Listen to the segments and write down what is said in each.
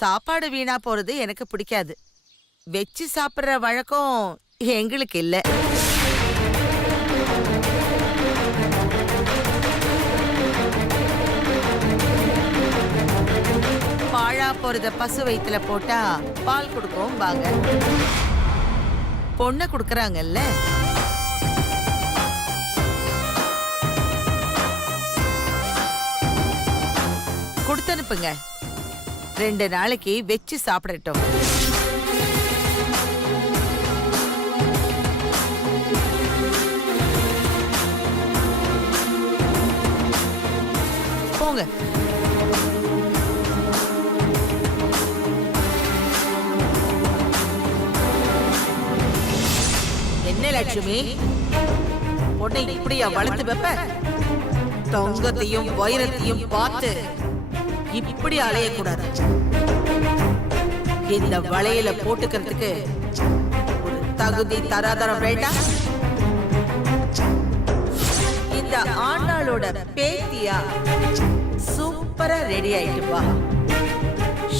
சாப்பாடு வீணா போறது எனக்கு பிடிக்காது. வெச்சு சாப்பிடுற வழக்கம் எங்களுக்கு இல்ல. பாழா போறத பசு வயித்துல போட்டா பால் கொடுக்கும் வாங்க. பொண்ணை கொடுக்கறாங்கல்ல. கொடுத்து அனுப்புங்க. 2 நாளைக்கு வெச்சு சாப்பிடட்டும். போங்க. என்ன லட்சுமி, பொண்ணை இப்படியா வளர்த்து வைப்ப? தங்கத்தையும் வைரத்தையும் பார்த்து இப்படி அலையக்கூடாது. இந்த வளையல போட்டுக்கிறதுக்கு ஒரு தகுதி தராதரம் வேண்டாம். இந்த ஆண்டாளோட பேத்தியா சூப்பரா ரெடி ஆயிட்டு வா.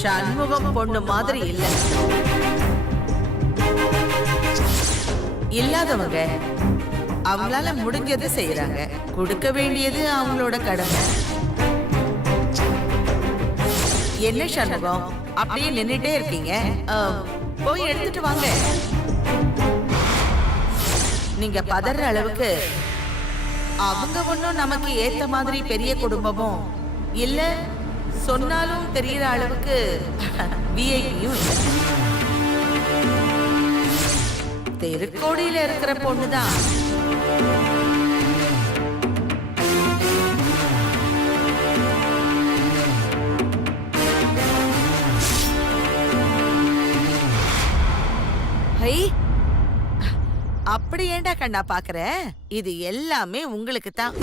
சண்முகம் பொண்ணு மாதிரி இல்ல. இல்லாதவங்க அவங்களால முடிஞ்சதை செய்யறாங்க. கொடுக்க வேண்டியது அவங்களோட கடமை. என்ன சண்முகம் அப்படியே நின்னுட்டே இருக்கீங்க? போய் எடுத்துட்டு வாங்க. நீங்க பதற அளவுக்கு அவங்க ஒன்னும் நமக்கு ஏத்த மாதிரி பெரிய குடும்பமும் இல்ல, சொன்னாலும் தெரியற அளவுக்கு விஐபியும் இல்ல. தெருக்கோடியில இருக்கிற பொண்ணுதான். அப்படி ஏண்டா கண்ணா பாக்குற? இது எல்லாமே உங்களுக்கு தான்.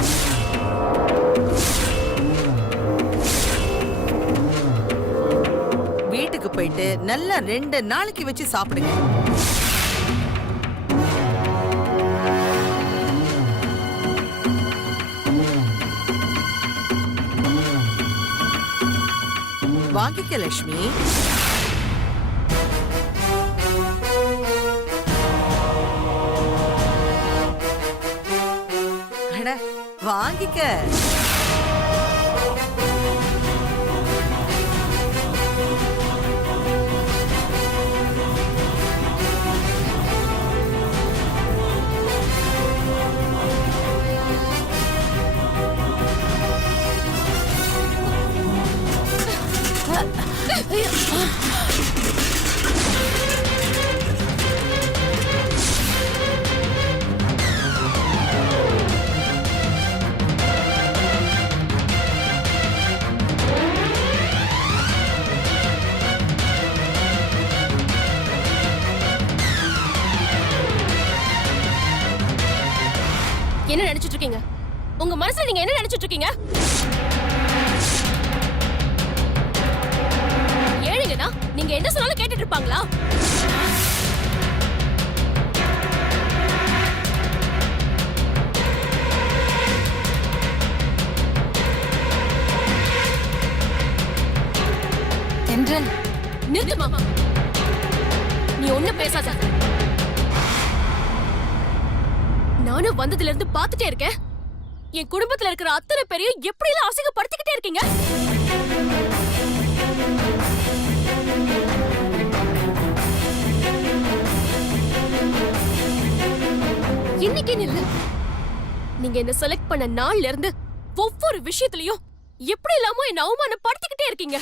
வீட்டுக்கு போயிட்டு நல்லா 2 நாளைக்கு வச்சு சாப்பிடுங்க. வாங்கிக்க லட்சுமி. வாங்கிக்க. என்ன நினைச்சிட்டு இருக்கீங்க? உங்க மனசுல நீங்க என்ன நினைச்சிட்டு இருக்கீங்க? ஏழுங்கண்ணா, நீங்க என்ன சொன்னாலும் கேட்டுட்டு இருப்பாங்களா? தென்றல், நிறுத்துமா. நீ ஒண்ணும் பேசாத. நானும் வந்ததுல இருந்து பாத்துட்டே இருக்கேன். என் குடும்பத்துல இருக்கிற அத்தனை பேரையும் எப்படி எல்லாம் அசிங்கப்படுத்திக்கிட்டே இருக்கீங்க. இன்னைக்கு இல்ல, நீங்க என்ன செலக்ட் பண்ண நாள்ல இருந்து ஒவ்வொரு விஷயத்திலயும் எப்படி இல்லாம என்ன அவமானப்படுத்திக்கிட்டே இருக்கீங்க.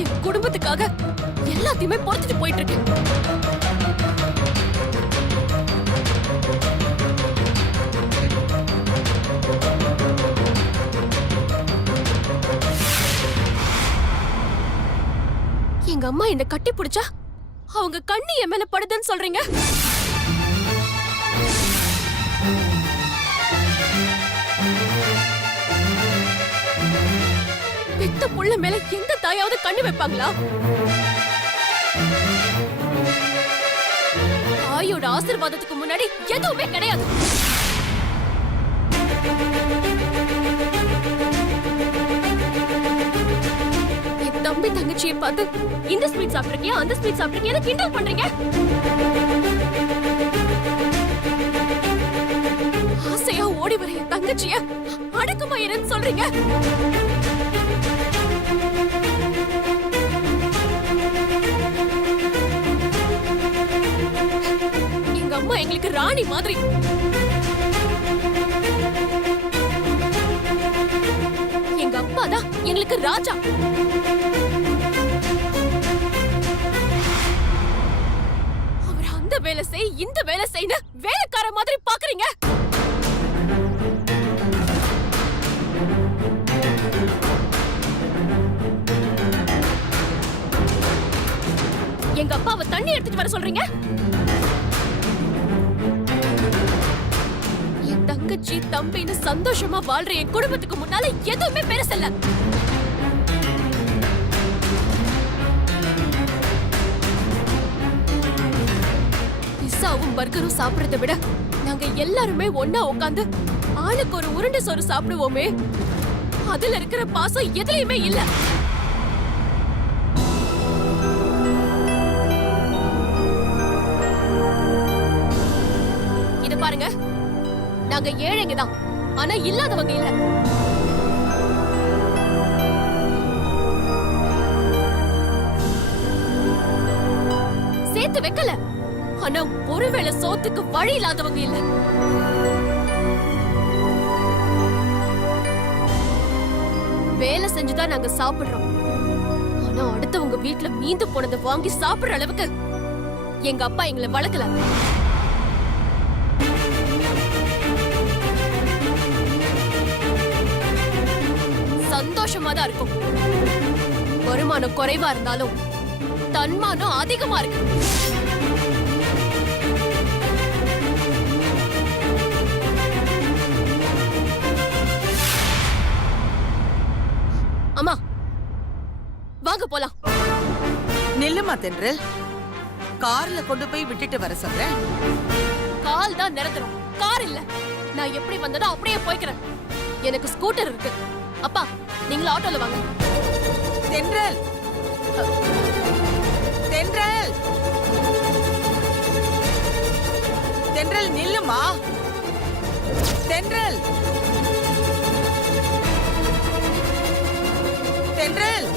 என் குடும்பத்துக்காக எல்லாத்தையுமே பொறுத்துட்டு போயிட்டு இருக்கேன். எங்க அம்மா என்ன கட்டி பிடிச்சா அவங்க கண்ணு என் மேல படுதுன்னு சொல்றீங்க. பெத்த புள்ள மேல எந்த தாயாவது கண்ணு வைப்பாங்களா? ஆசீர்வாதத்துக்கு முன்னாடி எதுவுமே கிடையாது. என் தம்பி தங்கச்சியை பார்த்து இந்த ஸ்வீட் சாப்பிட்டிருக்கியா அந்த ஸ்வீட் சாப்பிட்டிருக்கியா கிண்டல் பண்றீங்க. ஆசையா ஓடி வர என் தங்கச்சிய அடக்கமா இருன்னு சொல்றீங்க. எங்க அம்மா எங்களுக்கு ராணி மாதிரி. எங்க அப்பா தான் எங்களுக்கு ராஜா. அவர் அந்த வேலை செய் இந்த வேலை செய்ய வேலைக்கார மாதிரி பாக்குறீங்க. எங்க அப்பாவை தண்ணி எடுத்துட்டு வர சொல்றீங்க. என் தங்கச்சி தம்பின்னு சந்தோஷமா வாழ்ற என் குடும்பத்துக்கு முன்னால எதுவுமே பெருசல்ல. பிஸ்ஸாவும் பர்கரும் சாப்பிடறத விட நாங்க எல்லாருமே ஒன்னா உட்காந்து ஆளுக்கு ஒரு உருண்டை சோறு சாப்பிடுவோமே, அதுல இருக்கிற பாசம் எதுலயுமே இல்ல. இது பாருங்க, நாங்க ஏழைங்க தான், ஆனா இல்லாதவங்க இல்ல. சேர்த்து வைக்கல, ஆனா ஒருவேளை சோத்துக்கு வழி இல்லாதவங்க இல்ல. வேலை செஞ்சுதான் நாங்க சாப்பிடுறோம், ஆனா அடுத்தவங்க வீட்டுல மீந்து போனதை வாங்கி சாப்பிடுற அளவுக்கு எங்க அப்பா எங்களை வளர்க்கல. சந்தோஷமா தான் இருக்கும். வருமானம் குறைவா இருந்தாலும் தன்மானம் அதிகமா இருக்கு. அம்மா வாங்க போலாம். நில்லுமா தென்றல், கார்ல கொண்டு போய் விட்டுட்டு வர சொல்றேன். கால் தான் நிரந்தரம், கார் இல்ல. நான் எப்படி வந்ததோ அப்படியே போய்க்கிறேன். எனக்கு ஸ்கூட்டர் இருக்கு. அப்பா நீங்களும் ஆட்டோல வாங்க. தென்றல், தென்றல், தென்றல் நில்லுமா. தென்றல், தென்றல்.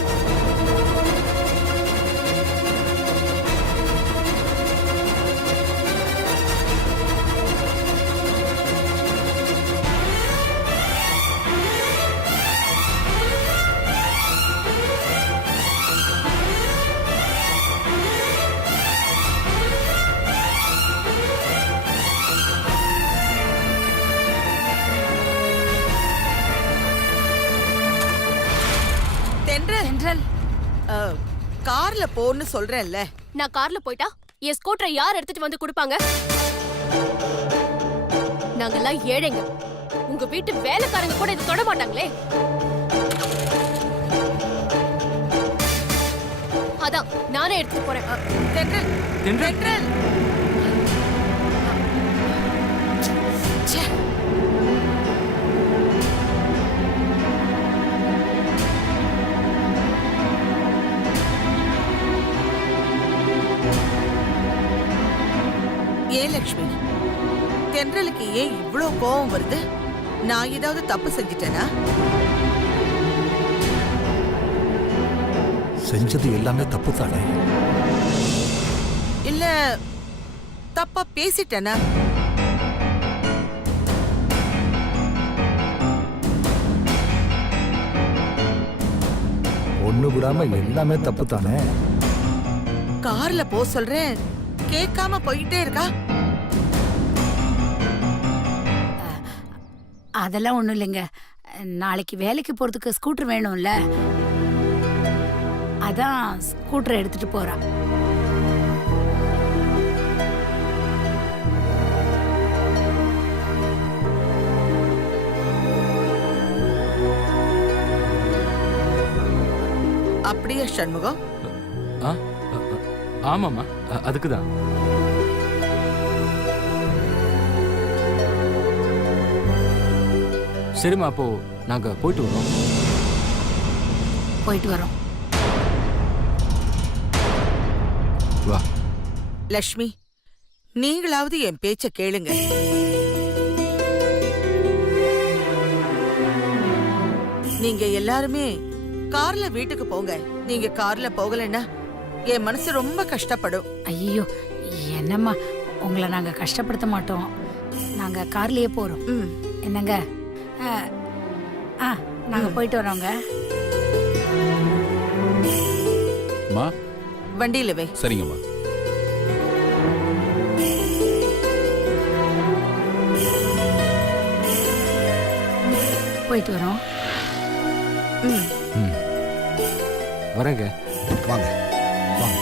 தென்றல், கார்ல போன்னு சொல்றேன்ல. நான் கார்ல போயிட்டா என் ஸ்கூட்டரை யார் எடுத்துட்டு வந்து கொடுப்பாங்க? நாங்கெல்லாம் ஏழைங்க. உங்க வீட்டு வேலைக்காரங்க கூட இது தொட மாட்டாங்களே. அதான் நானே எடுத்துட்டு போறேன். தென்றல், தென்றல். ச்சே. ஏன் லட்சுமி, தென்றலுக்கு ஏன் இவ்ளோ கோபம் வருது? நான் ஏதாவது தப்பு செஞ்சிட்டேனா? செஞ்சது எல்லாமே தப்பு தானே. இல்ல தப்பா பேசிட்டேனா? ஒண்ணு விடாம எல்லாமே தப்பு தானே. கார்ல போ சொல்றேன், கேட்காம போயிட்டே இருக்கா. அதெல்லாம் ஒண்ணும் இல்லைங்க. நாளைக்கு வேலைக்கு போறதுக்கு ஸ்கூட்டர் வேணும்ல, அதான் ஸ்கூட்டர் எடுத்துட்டு போறா. அப்படியே சண்முகம்? ஆமாமா, அதுக்குதான். சரிம்மா, அப்போ நாங்க போயிட்டு வரோம். போயிட்டு வரோம். வா. லக்ஷ்மி, நீங்களாவது என் பேச்ச கேளுங்க. நீங்க எல்லாருமே கார்ல வீட்டுக்கு போங்க. நீங்க கார்ல போகலன்னா என் மனசு ரொம்ப கஷ்டப்படும். ஐயோ, என்னம்மா, உங்களை நாங்க கஷ்டப்படுத்த மாட்டோம். நாங்க கார்லயே போறோம். ம். என்னங்க? நாங்க போயிட்டு வரோங்க. மா வண்டியில வை. சரிங்கம்மா. போயிட்டு வரோம். ம். ம். வரேங்க. வாங்க வாங்க.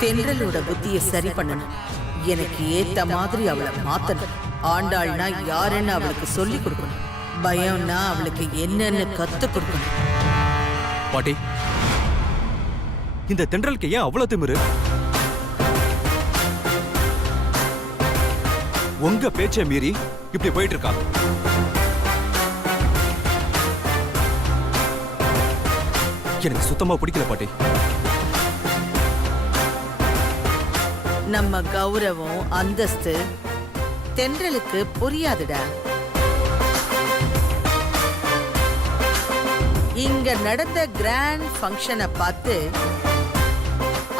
தென்றலோட புத்திய சரி பண்ணணும். எனக்கு ஏத்த மாதிரி அவளை மாத்தணும். ஆண்டாள்னா யாருன்னு அவளுக்கு சொல்லி கொடுக்கணும். பயம்னா அவளுக்கு என்னன்னு கத்து கொடுக்கணும். பாட்டி, இந்த தென்றலுக்கு ஏன் அவ்வளவு திமிரு? உங்க பேச்சை மீறி இப்படி போயிட்டு இருக்கா? எனக்கு சுத்தமா பிடிக்கல பாட்டி. நம்ம கௌரவம் அந்தஸ்து தென்றலுக்கு புரியாதுடா. இங்க நடந்த கிராண்ட் ஃபங்க்ஷனை பார்த்து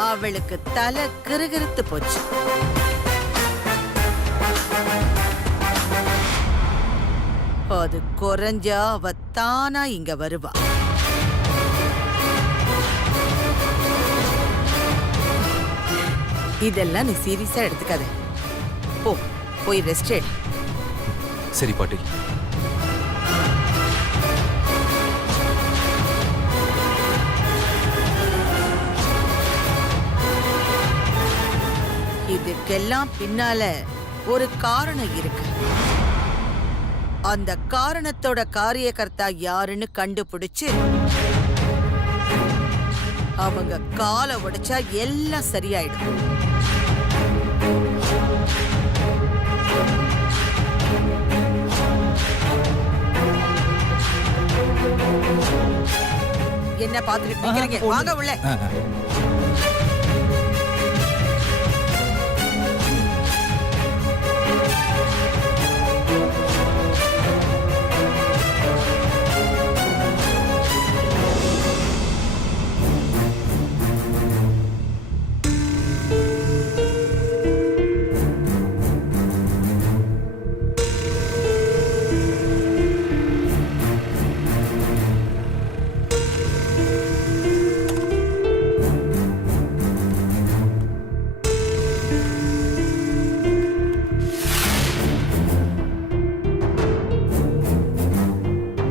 அவளுக்கு தலை கிறுகிறுத்து போச்சு. அது குறைஞ்சா அவ தானா இங்க வருவா. இதெல்லாம் நீ சீரியஸா எடுத்துக்காத. போ, போய் ரெஸ்ட் எடு. சரி பாட்டி. இதுக்கெல்லாம் பின்னால ஒரு காரணம் இருக்கு. அந்த காரணத்தோட காரியகர்த்தா யாருன்னு கண்டுபிடிச்சு அவங்க காலை உடைச்சா எல்லாம் சரியாயிடும். என்ன பாத்துக்கிட்டு நிக்கிறீங்க? வாங்க உள்ள.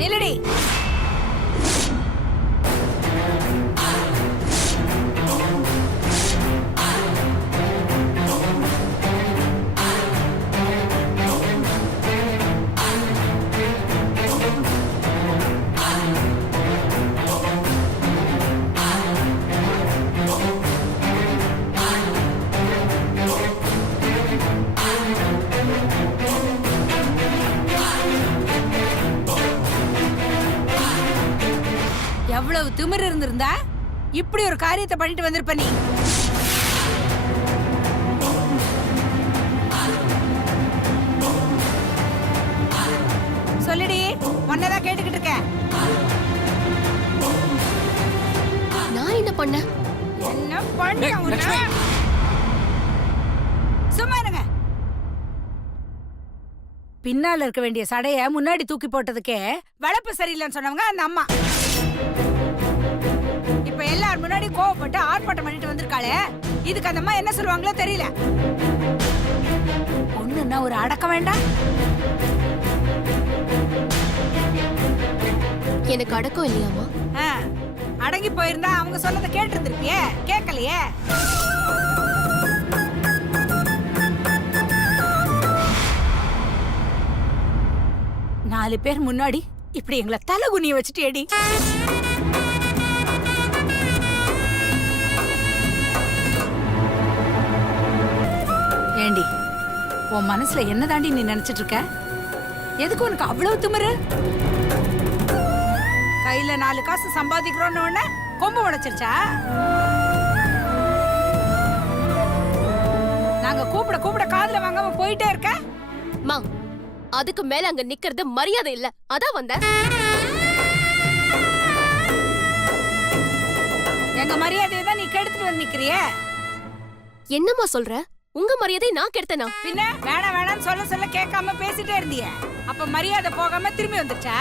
நில்லடி. எவ்வளவு திமிரு இருந்திருந்தா இப்படி ஒரு காரியத்தை பண்ணிட்டு வந்திருப்ப நீ. சொல்லுடி, உன்னதான் கேட்டுக்கிட்டு இருக்கேன். நான் என்ன பண்ணேன்? என்ன பண்ண உன்னை? சும்மா இருங்க. பின்னால இருக்க வேண்டிய சடைய முன்னாடி தூக்கி போட்டதுக்கே வளர்ப்பு சரியில்லைன்னு சொன்னவங்க அந்த அம்மா. இப்ப எல்லாரும் முன்னாடி கோவப்பட்டு ஆர்ப்பாட்டம் பண்ணிட்டு வந்திருக்காளே, இதுக்கு அந்த அம்மா என்ன சொல்லுவாங்களோ தெரியல. ஒண்ணுன்னா ஒரு அடக்க வேண்டாம். எனக்கு அடக்கம் இல்லையாமா? அடங்கி போயிருந்தா அவங்க சொன்னதை கேட்டு இருந்திருப்பியே, கேட்கலையே. 4 பேர் முன்னாடி இப்படி எங்களை தலை குனிய வச்சுட்டேடி. ஏண்டி, உன் மனசுல என்ன தாண்டி நீ நினைச்சிட்டு இருக்க? எதுக்கு உனக்கு அவ்வளவு திமிரு? கையில 4 காசு சம்பாதிக்கிறோன்னு உடனே கொம்பு உடைச்சிருச்சா? நாங்க கூப்பிட கூப்பிட காதுல வாங்காம போயிட்டே இருக்க. மா, அதுக்கு மேல அங்க நிக்கிறது மரியாதை இல்ல, அதான் வந்த. எங்க மரியாதையை தான் நீ கெடுத்துட்டு வந்து நிக்கிறியே. என்னம்மா சொல்ற? உங்க மரியாதை நான் கெடுத்தனா? பின்ன வேணாம் வேணாம்னு சொல்ல சொல்ல கேட்காம பேசிட்டே இருந்தியே, அப்ப மரியாதை போகாம திரும்பி வந்துச்சா?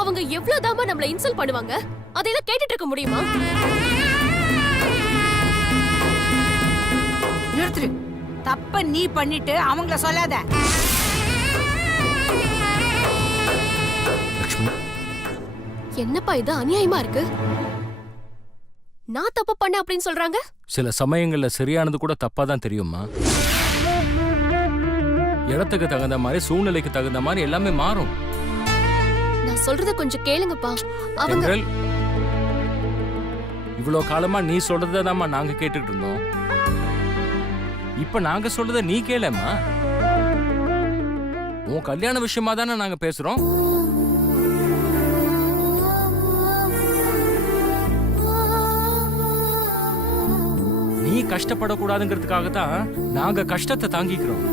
அவங்க எவ்வளவுதாம்மா நம்மள இன்சல்ட் பண்ணுவாங்க, அதையெல்லாம் கேட்டுட்டு இருக்க முடியுமா? நிறுத்துரு. தப்ப நீ பண்ணிட்டு அவங்கள சொல்லாத. லக்ஷ்மி, என்னப்பா இது அநியாயமா இருக்கு? நான் தப்பு பண்ண அப்படின்னு சொல்றாங்க. சில சமயங்கள்ல சரியானது கூட தப்பா தான் தெரியுமா? இடத்துக்கு தகுந்த மாதிரி, சூழ்நிலைக்கு தகுந்த மாதிரி எல்லாமே மாறும். நான் சொல்றத கொஞ்சம் கேளுங்கப்பா. அவங்க தென்றல், இவ்வளோ காலமா நீ சொல்றதாம்மா நாங்க கேட்டுட்டு இருந்தோம். இப்ப நாங்க சொல்றத நீ கேளம்மா. உன் கல்யாண விஷயமா தானே நாங்க பேசுறோம். நீ கஷ்டப்படக்கூடாதுங்கிறதுக்காக தான் நாங்க கஷ்டத்தை தாங்கிக்கிறோம்.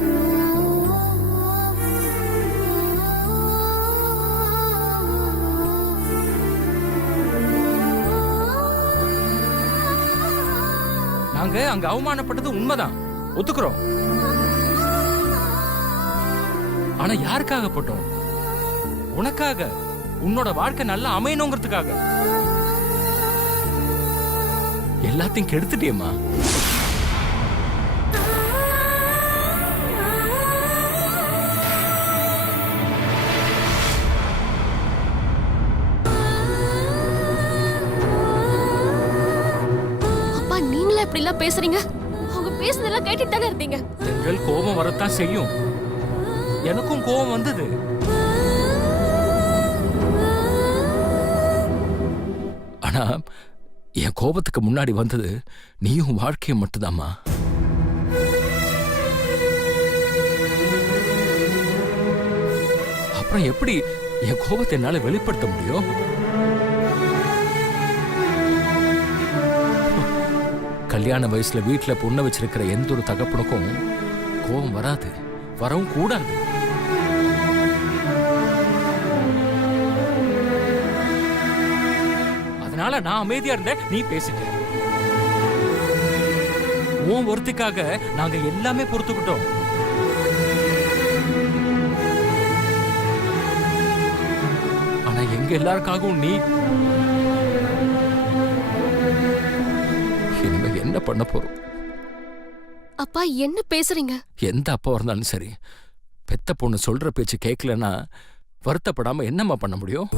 நாங்க அங்க அவமானப்பட்டது உண்மைதான், ஒத்துக்கிறோம். ஆனா யாருக்காக பட்டோம்? உனக்காக, உன்னோட வாழ்க்கை நல்லா அமையணுங்கிறதுக்காக. எல்லாத்தையும் கெடுத்துட்டியம்மா. அப்பா, நீங்களா இப்படி எல்லாம் பேசுறீங்க? அவங்க பேசுனதெல்லாம் கேட்டுட்டு தானே இருந்தீங்க. எங்கள் கோபம் வரத்தான் செய்யும். எனக்கும் கோபம் வந்தது. ஆனா என் கோபத்துக்கு முன்னாடி வந்தது நீயும் வாழ்க்கையை மட்டும்தாம்மா. அப்புறம் எப்படி என் கோபத்தை என்னால வெளிப்படுத்த முடியும்? கல்யாண வயசுல வீட்டுல பொண்ணை வச்சிருக்கிற எந்த ஒரு தகப்பனுக்கும் கோபம் வராது, வரவும் கூடாது. அதனால நான் அமைதியா இருந்தேன், நீ பேசிட்ட. உன் ஒருத்திக்காக நாங்க எல்லாமே பொறுத்துக்கிட்டோம். ஆனா எங்க எல்லாருக்காகவும் நீ இனிமே என்ன பண்ண போறோம்? அப்பா, என்ன பேசுறீங்க? எந்த அப்பா இருந்தாலும் சரி, பெத்த பொண்ணு சொல்ற பேச்சு கேட்கலன்னா வருத்தப்படாம என்னம்மா பண்ண முடியும்?